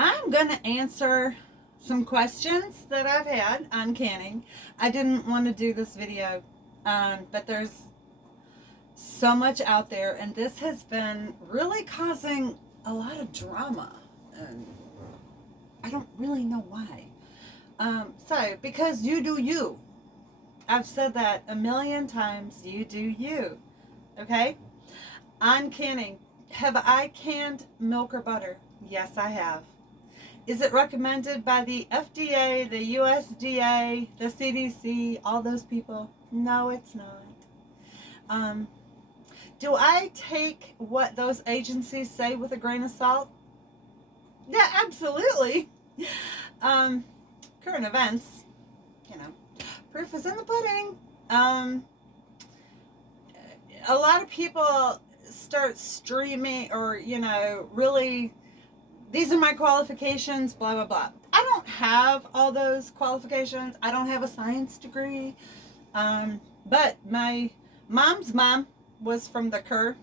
I'm going to answer some questions that I've had on canning. I didn't want to do this video, but there's so much out there, and this has been really causing a lot of drama, and I don't really know why. So, because you do you. I've said that a million times, you do you. Okay? On canning, have I canned milk or butter? Yes, I have. Is it recommended by the FDA, the USDA, the CDC, all those people? No, it's not. Do I take what those agencies say with a grain of salt? Yeah, absolutely. Current events, proof is in the pudding. A lot of people start streaming or, really, these are my qualifications, blah, blah, blah. I don't have all those qualifications. I don't have a science degree. But my mom's mom was from the Kerr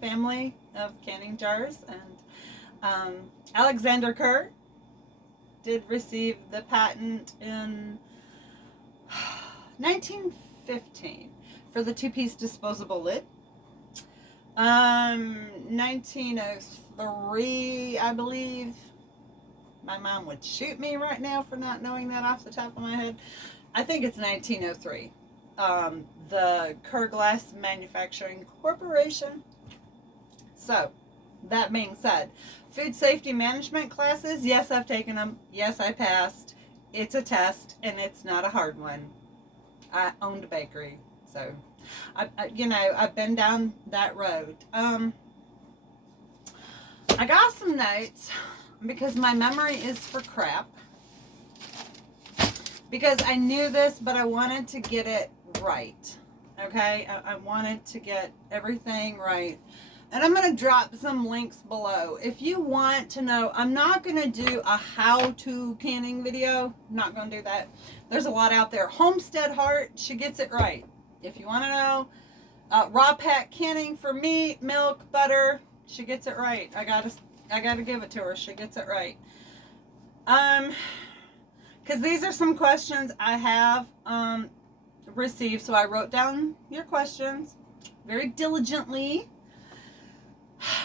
family of canning jars, and Alexander Kerr did receive the patent in 1915 for the two-piece disposable lid. 1903, I believe. My mom would shoot me right now for not knowing that off the top of my head. I think it's 1903. The Kerr Glass Manufacturing Corporation. So, that being said, food safety management classes, yes, I've taken them. Yes, I passed. It's a test, and it's not a hard one. I owned a bakery, so I've been down that road. I got some notes because my memory is for crap. Because I knew this, but I wanted to get it right. Okay? I wanted to get everything right. And I'm going to drop some links below. If you want to know, I'm not going to do a how-to canning video. I'm not going to do that. There's a lot out there. Homestead Heart, she gets it right. If you want to know, raw pack canning for meat, milk, butter, she gets it right. I gotta give it to her. She gets it right. Because these are some questions I have received. So I wrote down your questions very diligently.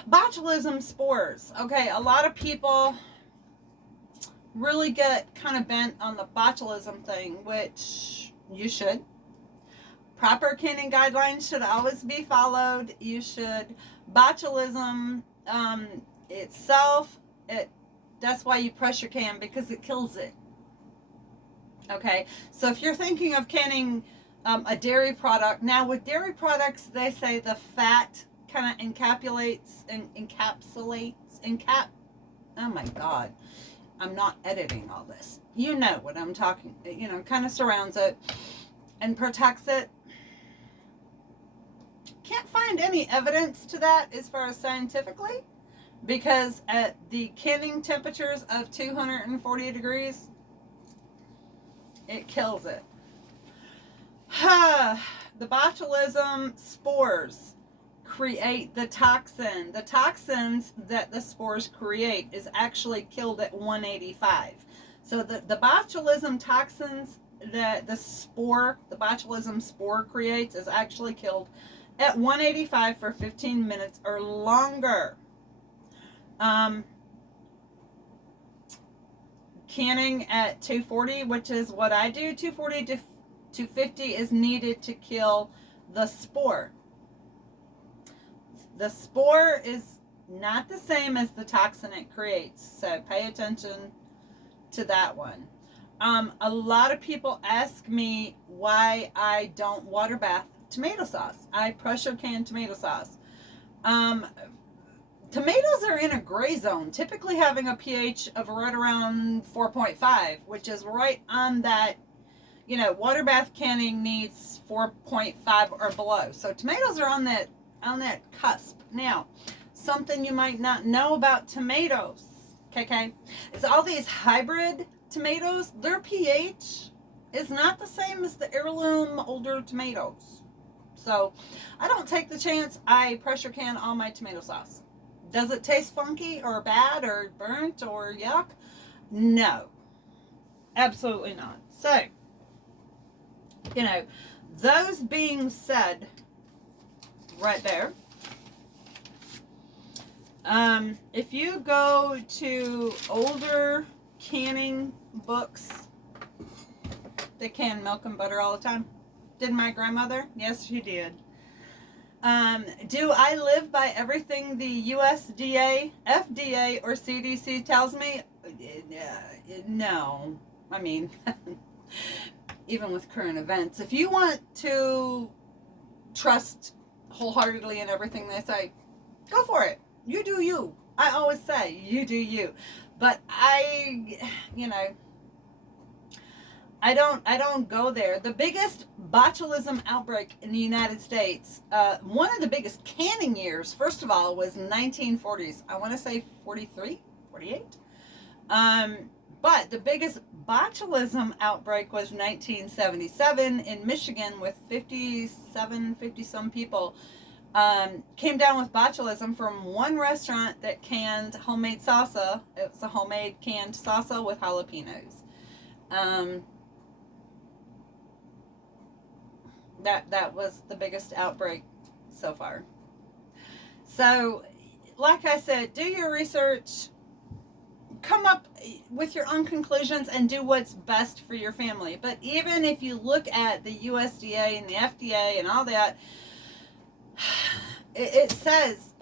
Botulism spores. Okay, a lot of people really get kind of bent on the botulism thing, which you should. Proper canning guidelines should always be followed. You should. Botulism itself, that's why you pressure can, because it kills it. Okay, so if you're thinking of canning a dairy product, now with dairy products, they say the fat kind of encapsulates, oh my God, I'm not editing all this. You know what I'm talking, kind of surrounds it and protects it. Can't find any evidence to that as far as scientifically, because at the canning temperatures of 240 degrees, it kills it. The botulism spores create the toxin. The toxins that the spores create is actually killed at 185. So the botulism toxins that the botulism spore creates is actually killed at 185 for 15 minutes or longer. Canning at 240, which is what I do, 240 to 250 is needed to kill the spore. The spore is not the same as the toxin it creates, so pay attention to that one. A lot of people ask me why I don't water bath tomato sauce. I pressure can tomato sauce. Tomatoes are in a gray zone, typically having a pH of right around 4.5, which is right on that, water bath canning needs 4.5 or below. So tomatoes are on that cusp. Now, something you might not know about tomatoes, okay, is all these hybrid tomatoes, their pH is not the same as the heirloom older tomatoes. So I don't take the chance. I pressure can all my tomato sauce. Does it taste funky or bad or burnt or yuck? No, absolutely not. So, you know, those being said, right there, if you go to older canning books, they can milk and butter all the time. Did my grandmother? Yes, she did. Do I live by everything the USDA, FDA, or CDC tells me? No. I mean, even with current events, if you want to trust wholeheartedly in everything they say, go for it. You do you. I always say, you do you. But I don't go there. The biggest botulism outbreak in the United States, one of the biggest canning years, first of all, was 1940s. I want to say 43, 48. But the biggest botulism outbreak was 1977 in Michigan with 50 some people. Came down with botulism from one restaurant that canned homemade salsa. It was a homemade canned salsa with jalapenos. That was the biggest outbreak so far. So, like I said, do your research, come up with your own conclusions, and do what's best for your family. But even if you look at the USDA and the FDA and all that, it says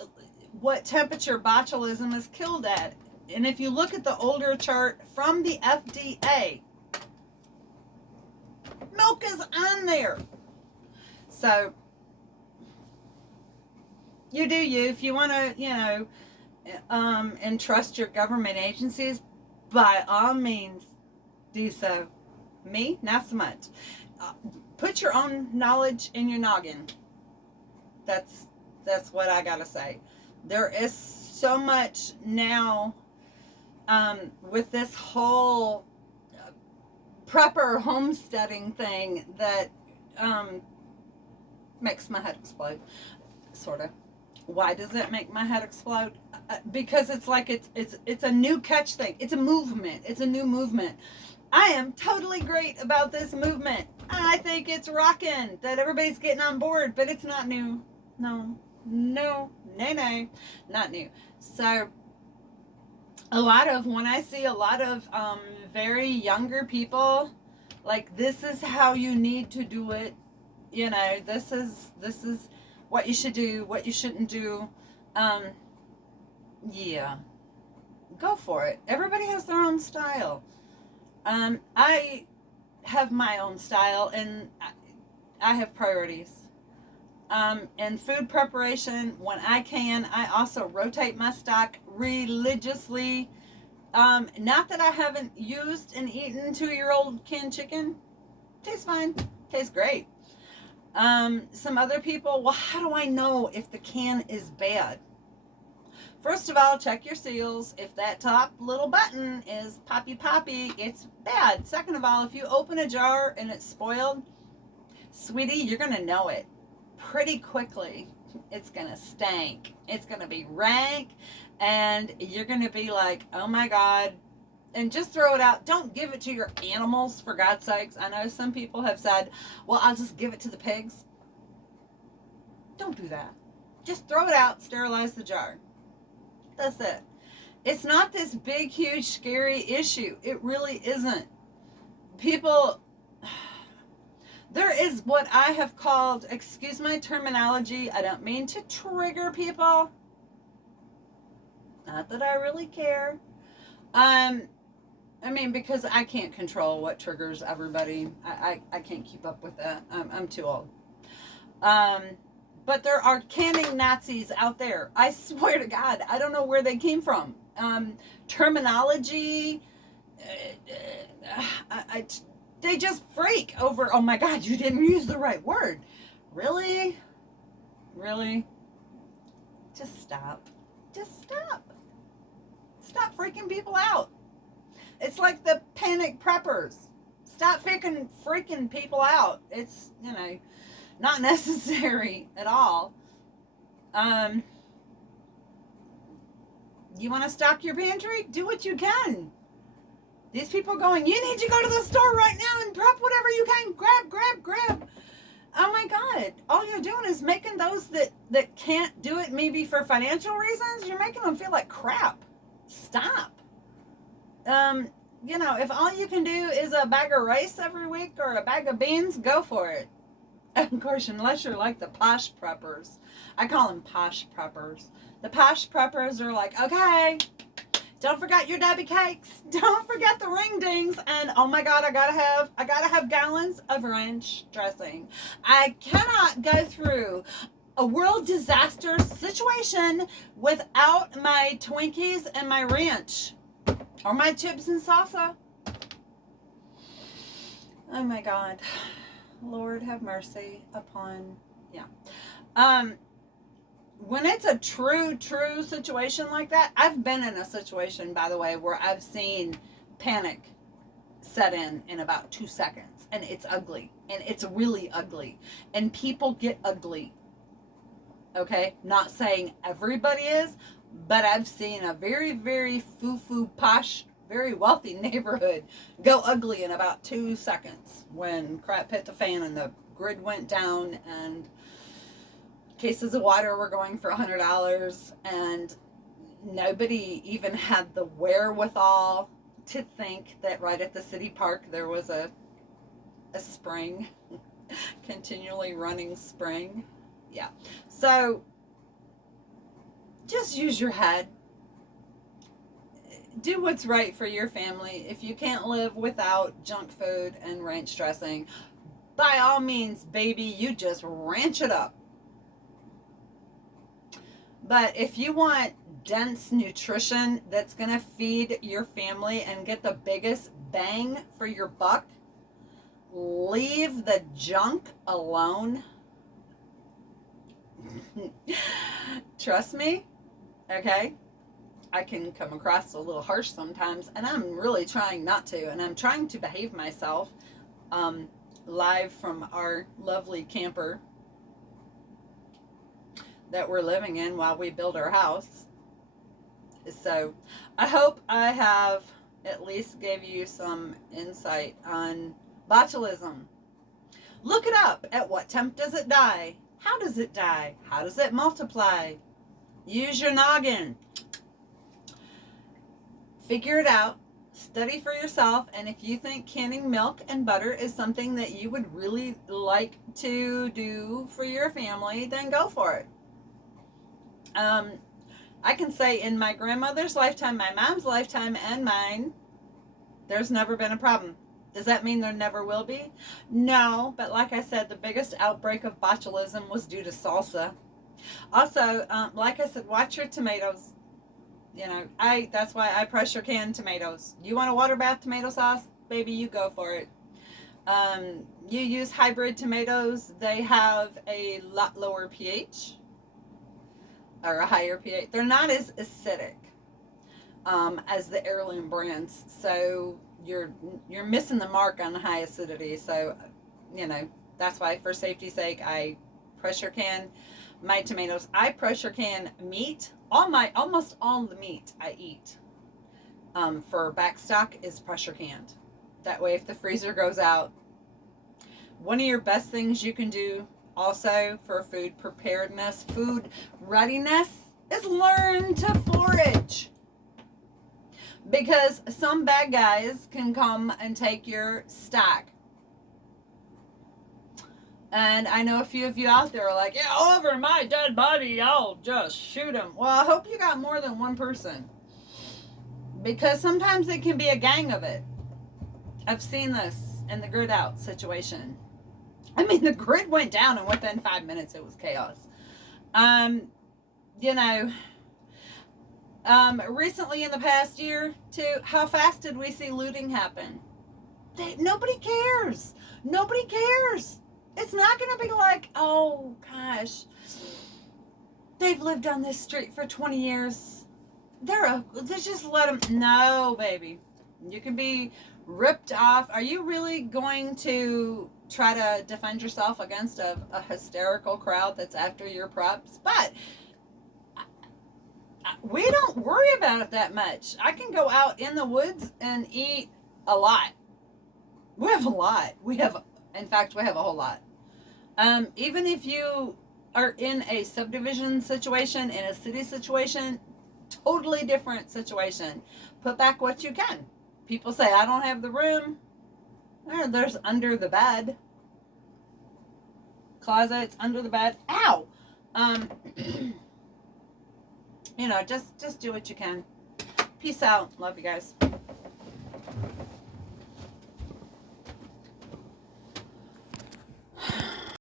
what temperature botulism is killed at. And if you look at the older chart from the FDA, milk is on there. So, you do you. If you want to, and trust your government agencies, by all means, do so. Me, not so much. Put your own knowledge in your noggin. That's what I gotta say. There is so much now with this whole prepper homesteading thing that makes my head explode, sort of. Why does it make my head explode? Because it's like it's a new catch thing. It's a movement. It's a new movement. I am totally great about this movement. I think it's rocking, that everybody's getting on board, but it's not new. No, not new. So when I see a lot of very younger people, like, this is how you need to do it. This is what you should do, what you shouldn't do. Yeah, go for it. Everybody has their own style. I have my own style, and I have priorities. And food preparation, when I can, I also rotate my stock religiously. Not that I haven't used and eaten 2-year-old canned chicken. Tastes fine. Tastes great. Some other people, well, how do I know if the can is bad? First of all, check your seals. If that top little button is poppy, it's bad. Second of all, if you open a jar and it's spoiled, sweetie, you're going to know it pretty quickly. It's going to stink. It's going to be rank, and you're going to be like, oh my God, and just throw it out. Don't give it to your animals, for God's sakes. I know some people have said, well, I'll just give it to the pigs. Don't do that. Just throw it out, sterilize the jar. That's it. It's not this big, huge, scary issue. It really isn't. People, there is what I have called, excuse my terminology, I don't mean to trigger people. Not that I really care. Because I can't control what triggers everybody. I can't keep up with that. I'm too old. But there are canning Nazis out there. I swear to God, I don't know where they came from. Terminology, they just freak over, oh my God, you didn't use the right word. Really? Really? Just stop. Just stop. Stop freaking people out. It's like the panic preppers. Stop freaking people out. It's, not necessary at all. You want to stock your pantry? Do what you can. These people going, you need to go to the store right now and prep whatever you can. Grab. Oh my God. All you're doing is making those that can't do it maybe for financial reasons, you're making them feel like crap. Stop. If all you can do is a bag of rice every week or a bag of beans, go for it. Of course, unless you're like the posh preppers. I call them posh preppers. The posh preppers are like, okay, don't forget your Debbie cakes. Don't forget the ring dings. And oh my God, I gotta have gallons of ranch dressing. I cannot go through a world disaster situation without my Twinkies and my ranch or my chips and salsa. Oh my God. Lord have mercy upon, when it's a true situation like that, I've been in a situation, by the way, where I've seen panic set in about 2 seconds, and it's ugly, and it's really ugly, and people get ugly. Okay, not saying everybody is, but I've seen a very, very foo-foo, posh, very wealthy neighborhood go ugly in about 2 seconds when crap hit the fan and the grid went down and cases of water were going for $100 and nobody even had the wherewithal to think that right at the city park there was a spring, continually running spring. Yeah. So just use your head. Do what's right for your family. If you can't live without junk food and ranch dressing, by all means, baby, you just ranch it up. But if you want dense nutrition that's going to feed your family and get the biggest bang for your buck, leave the junk alone. Trust me, okay? I can come across a little harsh sometimes, and I'm really trying not to, and I'm trying to behave myself live from our lovely camper that we're living in while we build our house. So I hope I have at least gave you some insight on botulism. Look it up. At what temp does it die? How does it die? How does it multiply? Use your noggin. Figure it out. Study for yourself. And if you think canning milk and butter is something that you would really like to do for your family, then go for it. I can say in my grandmother's lifetime, my mom's lifetime, and mine, there's never been a problem. Does that mean there never will be? No, but like I said, the biggest outbreak of botulism was due to salsa. Also, like I said, watch your tomatoes. That's why I pressure can tomatoes. You want a water bath tomato sauce? Baby, you go for it. You use hybrid tomatoes. They have a lot lower pH. Or a higher pH. They're not as acidic as the heirloom brands. So you're missing the mark on the high acidity. So, that's why for safety's sake, I pressure can my tomatoes. I pressure can meat. Almost all the meat I eat for backstock is pressure canned. That way, if the freezer goes out, one of your best things you can do also for food preparedness, food readiness, is learn to forage. Because some bad guys can come and take your stack. And I know a few of you out there are like, yeah, over my dead body, I'll just shoot him. Well, I hope you got more than one person. Because sometimes it can be a gang of it. I've seen this in the grid out situation. I mean, the grid went down, and within 5 minutes, it was chaos. Recently in the past year, too, how fast did we see looting happen? Nobody cares. Nobody cares. It's not going to be like, oh, gosh, they've lived on this street for 20 years. They just let them. No, baby. You can be ripped off. Are you really going to try to defend yourself against a hysterical crowd that's after your props? But we don't worry about it that much. I can go out in the woods and eat a lot. We have a lot. In fact, we have a whole lot. Even if you are in a subdivision situation, in a city situation, totally different situation. Put back what you can. People say, I don't have the room. There's under the bed. Closets, under the bed. Ow! You know, just do what you can. Peace out. Love you guys.